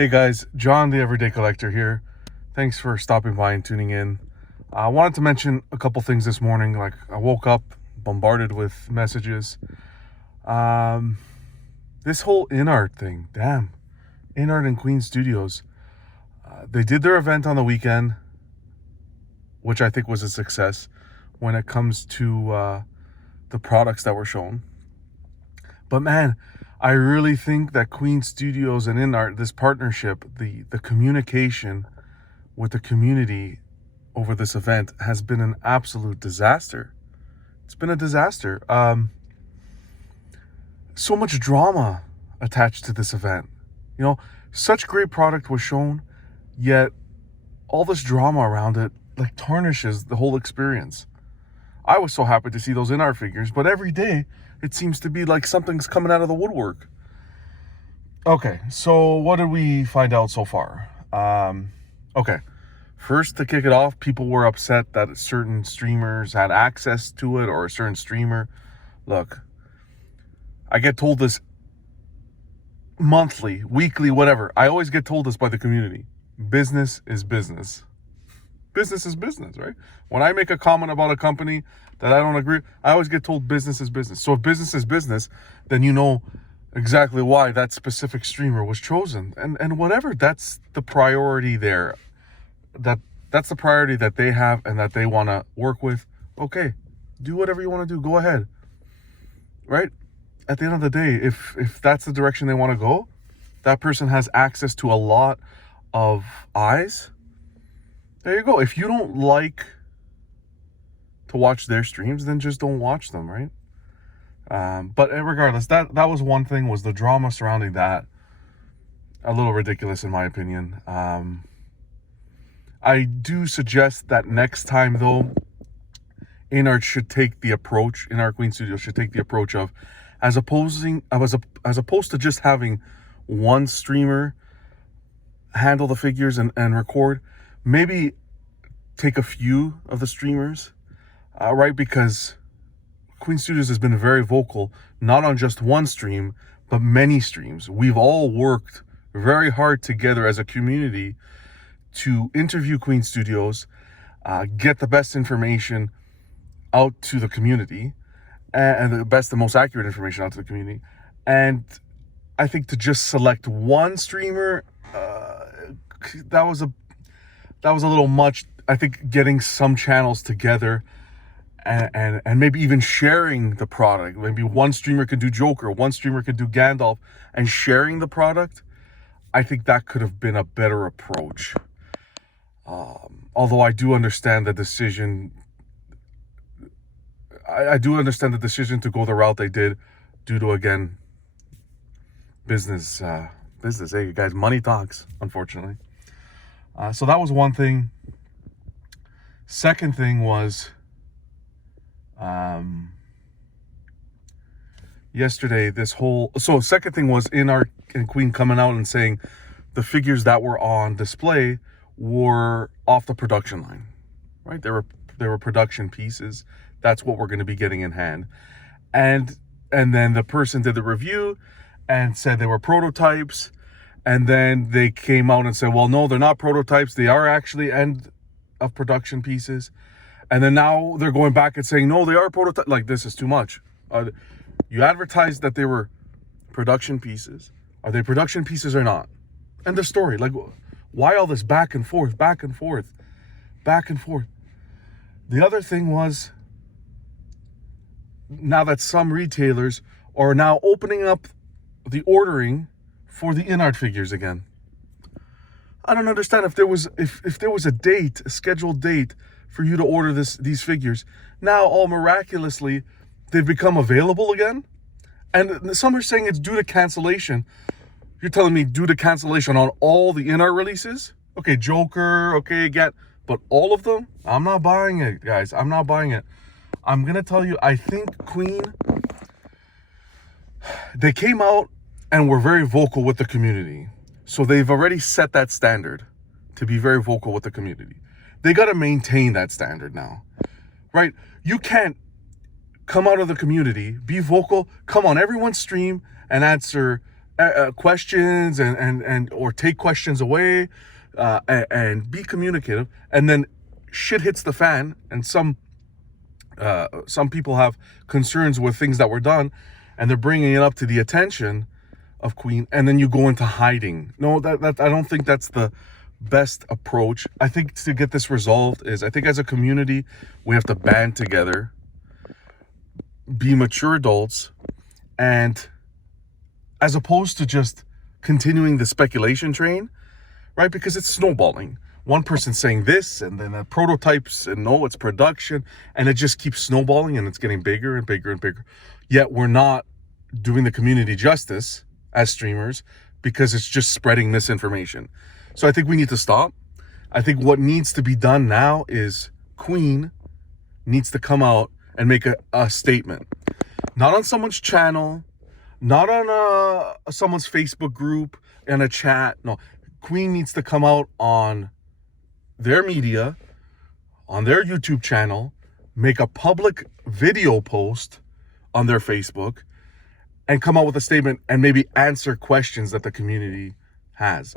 Hey guys, John the Everyday Collector here. Thanks for stopping by and tuning in. I wanted to mention a couple things this morning. Like, I woke up bombarded with messages. This whole InArt thing, damn. InArt and Queen Studios. They did their event on the weekend, which I think was a success when it comes to the products that were shown. But man, I really think that Queen Studios and InArt, this partnership, the communication with the community over this event has been an absolute disaster. It's been a disaster. So much drama attached to this event. You know, such great product was shown, yet all this drama around it like tarnishes the whole experience. I was so happy to see those InArt figures, but every day it seems to be like something's coming out of the woodwork. Okay, so what did we find out so far? Okay, first, to kick it off, people were upset that certain streamers had access to it, or a certain streamer. Look, I get told this monthly, weekly, whatever. I always get told this by the community. Business is business. Business is business, right? When I make a comment about a company that I don't agree, I always get told business is business. So if business is business, then you know exactly why that specific streamer was chosen. And whatever, that's the priority there. That's the priority that they have and that they want to work with. Okay, do whatever you want to do. Go ahead. Right? At the end of the day, if that's the direction they want to go, that person has access to a lot of eyes. There you go. If you don't like to watch their streams, then just don't watch them, right? But regardless, that was one thing, was the drama surrounding that. A little ridiculous in my opinion. I do suggest that next time though, InArt should take the approach, InArt Queen Studio should take the approach of, as opposed to just having one streamer handle the figures and record, maybe take a few of the streamers, right? Because Queen Studios has been very vocal, not on just one stream, but many streams. We've all worked very hard together as a community to interview Queen Studios, get the best information out to the community, and the best, the most accurate information out to the community. And I think to just select one streamer, that was a little much. I think getting some channels together and maybe even sharing the product. Maybe one streamer could do Joker, one streamer could do Gandalf, and sharing the product. I think that could have been a better approach. Although I do understand the decision. I do understand the decision to go the route they did due to, again, business. Hey guys, money talks, unfortunately. So that was one thing. Second thing was, yesterday, second thing was InArt and Queen coming out and saying the figures that were on display were off the production line, right? They were production pieces. That's what we're going to be getting in hand. And then the person did the review and said they were prototypes. And then they came out and said, well, no, they're not prototypes. They are actually end of production pieces. And then now they're going back and saying, no, they are prototypes. Like, this is too much. You advertised that they were production pieces. Are they production pieces or not? And the story, like, why all this back and forth, back and forth, back and forth? The other thing was, now that some retailers are now opening up the ordering for the InArt figures again. I don't understand. If there was a date, a scheduled date for you to order these figures, now all miraculously they've become available again. And some are saying it's due to cancellation. You're telling me due to cancellation on all the InArt releases? Okay, Joker, okay, again, but all of them? I'm not buying it, guys. I'm not buying it. I'm gonna tell you, I think Queen, they came out and were very vocal with the community. So they've already set that standard to be very vocal with the community. They got to maintain that standard now, right? You can't come out of the community, be vocal, come on everyone's stream and answer questions and or take questions away, and be communicative. And then shit hits the fan, and some people have concerns with things that were done, and they're bringing it up to the attention of Queen, and then you go into hiding. No, that I don't think that's the best approach. I think to get this resolved is, I think as a community, we have to band together, be mature adults, and as opposed to just continuing the speculation train, right? Because it's snowballing. One person saying this, and then prototypes, and no, it's production, and it just keeps snowballing, and it's getting bigger and bigger and bigger. Yet we're not doing the community justice as streamers, because it's just spreading misinformation. So I think we need to stop. I think what needs to be done now is Queen needs to come out and make a statement. Not on someone's channel, not on someone's Facebook group and a chat. No, Queen needs to come out on their media, on their YouTube channel, make a public video post on their Facebook, and come out with a statement and maybe answer questions that the community has.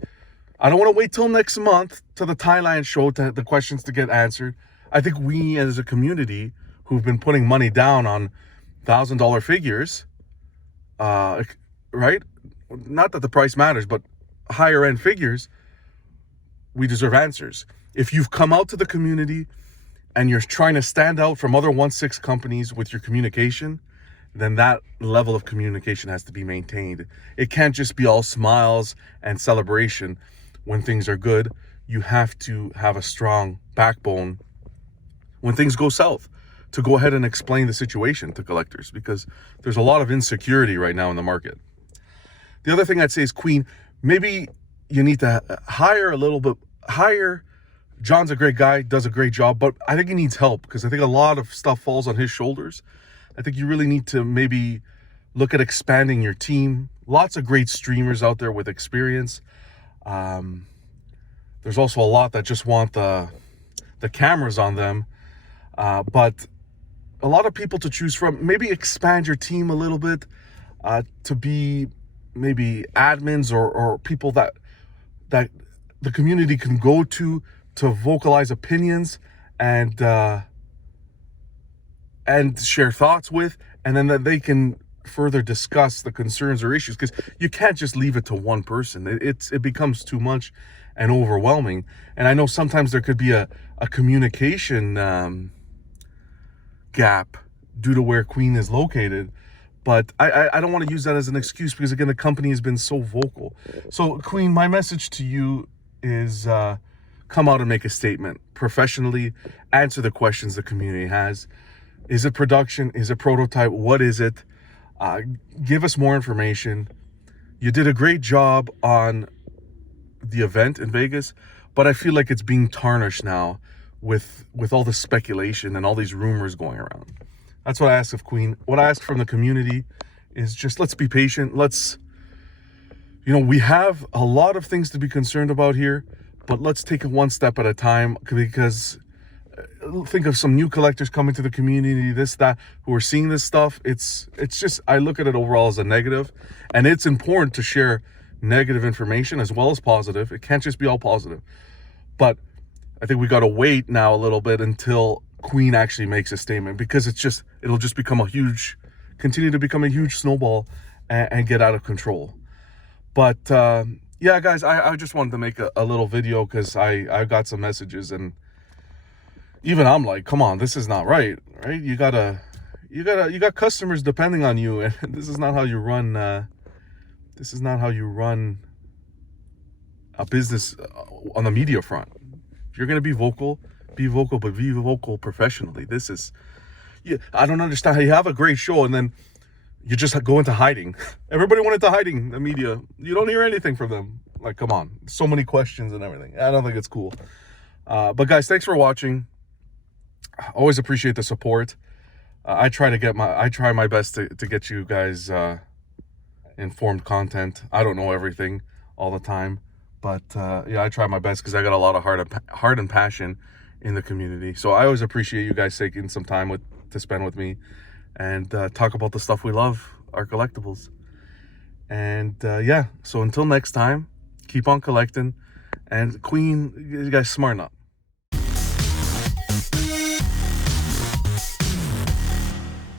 I don't want to wait till next month to the Thailand show to the questions to get answered. I think we as a community who've been putting money down on $1,000 figures, right? Not that the price matters, but higher end figures, we deserve answers. If you've come out to the community and you're trying to stand out from other 1/6 companies with your communication, then that level of communication has to be maintained. It can't just be all smiles and celebration when things are good. You have to have a strong backbone when things go south, to go ahead and explain the situation to collectors, because there's a lot of insecurity right now in the market. The other thing I'd say is, Queen, maybe you need to hire a little bit higher. John's a great guy, does a great job, but I think he needs help, because I think a lot of stuff falls on his shoulders. I think you really need to maybe look at expanding your team. Lots of great streamers out there with experience. There's also a lot that just want the cameras on them, but a lot of people to choose from. Maybe expand your team a little bit, to be maybe admins or people that the community can go to vocalize opinions and share thoughts with, and then that they can further discuss the concerns or issues, because you can't just leave it to one person. It becomes too much and overwhelming. And I know sometimes there could be a communication gap due to where Queen is located, but I don't want to use that as an excuse, because again, the company has been so vocal. So Queen, my message to you is, come out and make a statement professionally, answer the questions the community has. Is it production? Is it prototype? What is it? Give us more information. You did a great job on the event in Vegas, but I feel like it's being tarnished now with all the speculation and all these rumors going around. That's what I ask of Queen. What I ask from the community is just, let's be patient. We have a lot of things to be concerned about here, but let's take it one step at a time, because think of some new collectors coming to the community, who are seeing this stuff. It's just, I look at it overall as a negative, and it's important to share negative information as well as positive. It can't just be all positive. But I think we got to wait now a little bit until Queen actually makes a statement, because it'll just continue to become a huge snowball and get out of control. But yeah, guys, I just wanted to make a little video, because I got some messages, and even I'm like, come on, this is not right? You got customers depending on you, and this is not how you run. This is not how you run a business on the media front. If you're gonna be vocal, but be vocal professionally. I don't understand how you have a great show and then you just go into hiding. Everybody went into hiding, the media. You don't hear anything from them. Like, come on, so many questions and everything. I don't think it's cool. But guys, thanks for watching. I always appreciate the support. I try my best to get you guys informed content. I don't know everything all the time, but yeah, I try my best, because I got a lot of heart and passion in the community. So I always appreciate you guys taking some time to spend with me and talk about the stuff we love, our collectibles. And yeah, so until next time, keep on collecting. And Queen, you guys smarten up.